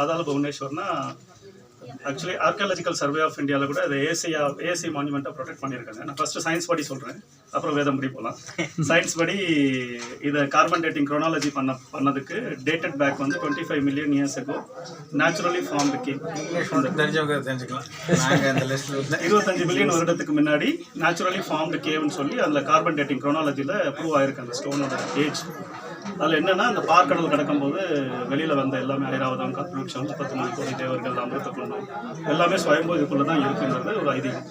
பாதாள புவனேஸ்வர்னா actually archaeological survey of இந்தியாவில் கூட அதை ஏசி மான்யூமெண்ட்டாக ப்ரொடெக்ட் பண்ணியிருக்காங்க. நான் ஃபஸ்ட்டு சயின்ஸ் படி சொல்கிறேன், அப்புறம் வேதம் படி போகலாம். சயின்ஸ் படி இதை கார்பன் டேட்டிங் குரோனாலஜி பண்ணதுக்கு டேட்டட் பேக் வந்து 25 million years ago naturally formed cave. தெரிஞ்சுக்கலாம். 25 மில்லியன் வருடத்துக்கு முன்னாடி நேச்சுரலி ஃபார்ம்டு கேவ்னு சொல்லி அதில் கார்பன் டேட்டிங் குரோனாலஜியில் ப்ரூவ் ஆயிருக்கு அந்த ஸ்டோனோட ஏஜ். அதில் என்னென்னா அந்த பார்க்கடல் கிடக்கும்போது வெளியில் வந்த எல்லாமே ஐராவதம், கத்ருக்ஷம், 33 கோடி தேவர்கள், அமிர்த குண்டம் எல்லாமே ஸ்வயம்பு இதுக்குள்ளே தான் இருக்குங்கிறது ஒரு ஐதீகம்.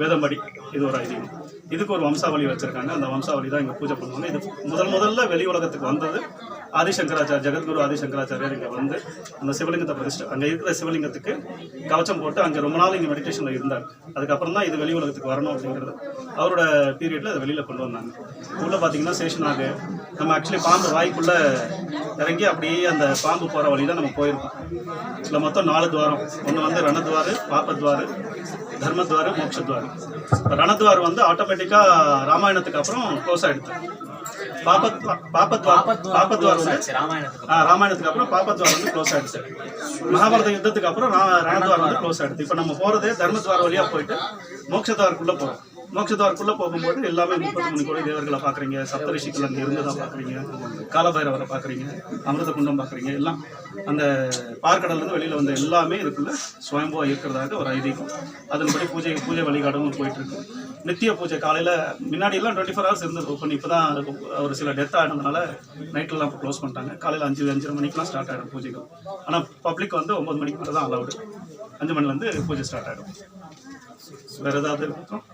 வேதம்படி இது ஒரு ஐதீகம். இதுக்கு ஒரு வம்சாவளி வச்சுருக்காங்க. அந்த வம்சாவளி தான் இங்கே பூஜை பண்ணுவாங்க. இது முதல்ல வெளி உலகத்துக்கு வந்தது ஆதிசங்கராச்சாரிய, ஜெகத்குரு ஆதிசங்கராச்சாரியர் இங்கே வந்து அந்த சிவலிங்கத்தை பிரதிஷ்டை, அங்கே இருக்கிற சிவலிங்கத்துக்கு கவச்சம் போட்டு அங்கே ரொம்ப நாள் இங்கே மெடிடேஷனில் இருந்தார். அதுக்கப்புறம் தான் இது வெளி உலகத்துக்கு வரணும் அப்படிங்கிறது அவரோட பீரியடில் அதை வெளியில் கொண்டு வந்தாங்க. உள்ளே பார்த்தீங்கன்னா சேஷனாக நம்ம ஆக்சுவலி பாம்பு வாய்க்குள்ளே இறங்கி அப்படியே அந்த பாம்பு போகிற வழி தான் நம்ம போயிருக்கோம். இதில் மொத்தம் 4 துவாரம். ஒன்று வந்து ரணத்வாரு, பாப்பத்வாரு, தர்மத்வாரு, மோட்சத்வாரு. ரணத்வார் வந்து ஆட்டோமேட்டிக்காக ராமாயணத்துக்கு அப்புறம் க்ளோஸ் ஆகிடுது. பாப்பத்வார் வந்து ராமாயணத்துக்கு அப்புறம் பாப்பத்வார் வந்து க்ளோஸ் ஆகிடுச்சு. மகாபாரத யுத்தத்துக்கு அப்புறம் ரணத்வார் வந்து க்ளோஸ் ஆகிடுது. இப்போ நம்ம போகிறதே தர்மத்வார் வழியாக போயிட்டு மோட்சத்வாருக்குள்ளே போகிறோம். மோட்சத்வாருக்குள்ளே போகும்போது எல்லாமே 33 கோடி தேவர்களை பார்க்குறீங்க, சப்தரிஷிகள் அங்கே இருந்ததாக பார்க்குறீங்க, காலபைரவரை பார்க்குறீங்க, அமிர்த குண்டம் பார்க்குறீங்க. எல்லாம் அந்த பார்க்கடல்லேருந்து வெளியில் வந்த எல்லாமே இதுக்குள்ளே சுயம்புவாக இருக்கிறதாக ஒரு ஐதீகம். அதன்படி பூஜை வழிகாடும் போயிட்டுருக்கு. நித்திய பூஜை காலையில் முன்னாடியெல்லாம் 24 hours இருந்தது ஓப்பன். இப்போ தான் ஒரு சில டெத் ஆகினதுனால நைட்லலாம் இப்போ க்ளோஸ் பண்ணிட்டாங்க. காலையில் 5-5:30 மணிக்கெலாம் ஸ்டார்ட் ஆகிடும் பூஜைகள். ஆனால் பப்ளிக் வந்து 9 மணிக்கு மேலே தான் அலவுடு. 5 மணிலேருந்து பூஜை ஸ்டார்ட் ஆகிடும். வேறு ஏதாவது இருக்கும்?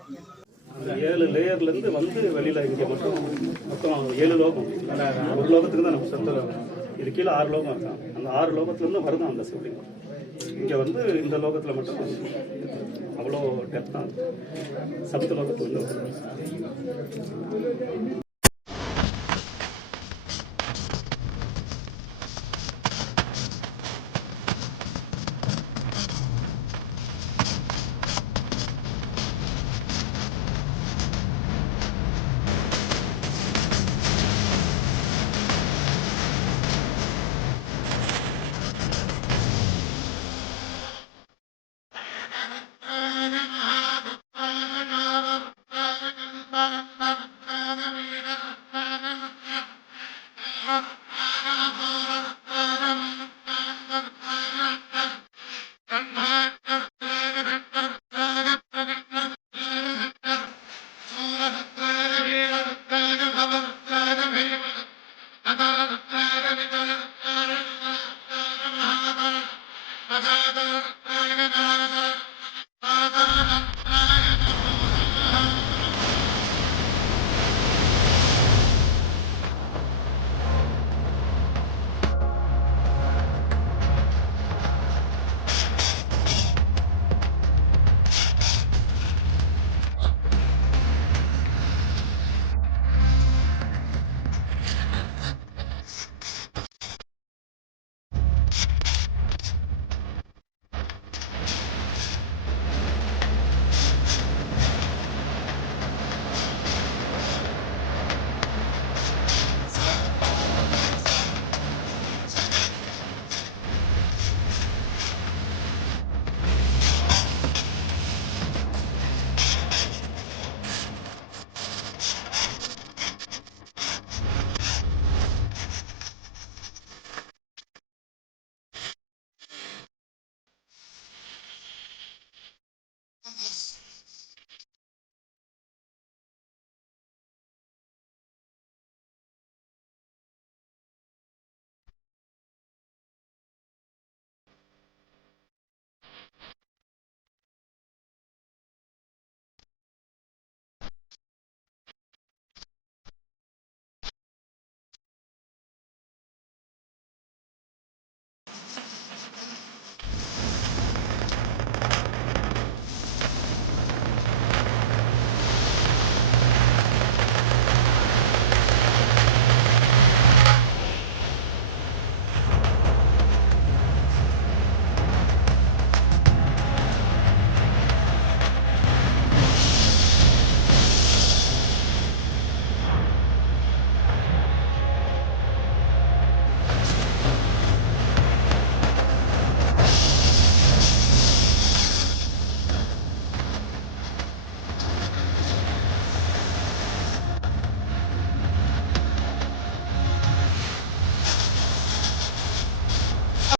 அந்த 7 லேயர்லேருந்து வந்து வெளியில் இங்கே மொத்தம் 7 லோகம். ஒரு லோகத்துக்கு தான் நம்ம சொந்த இது கீழே 6 லோகம் இருக்கான். அந்த 6 லோகத்துலேருந்து வருதான் அந்த சிவலிங்கம். இங்கே வந்து இந்த லோகத்தில் மட்டும் அவ்வளோ டெப்த் தான். சப்த லோகத்துலேருந்து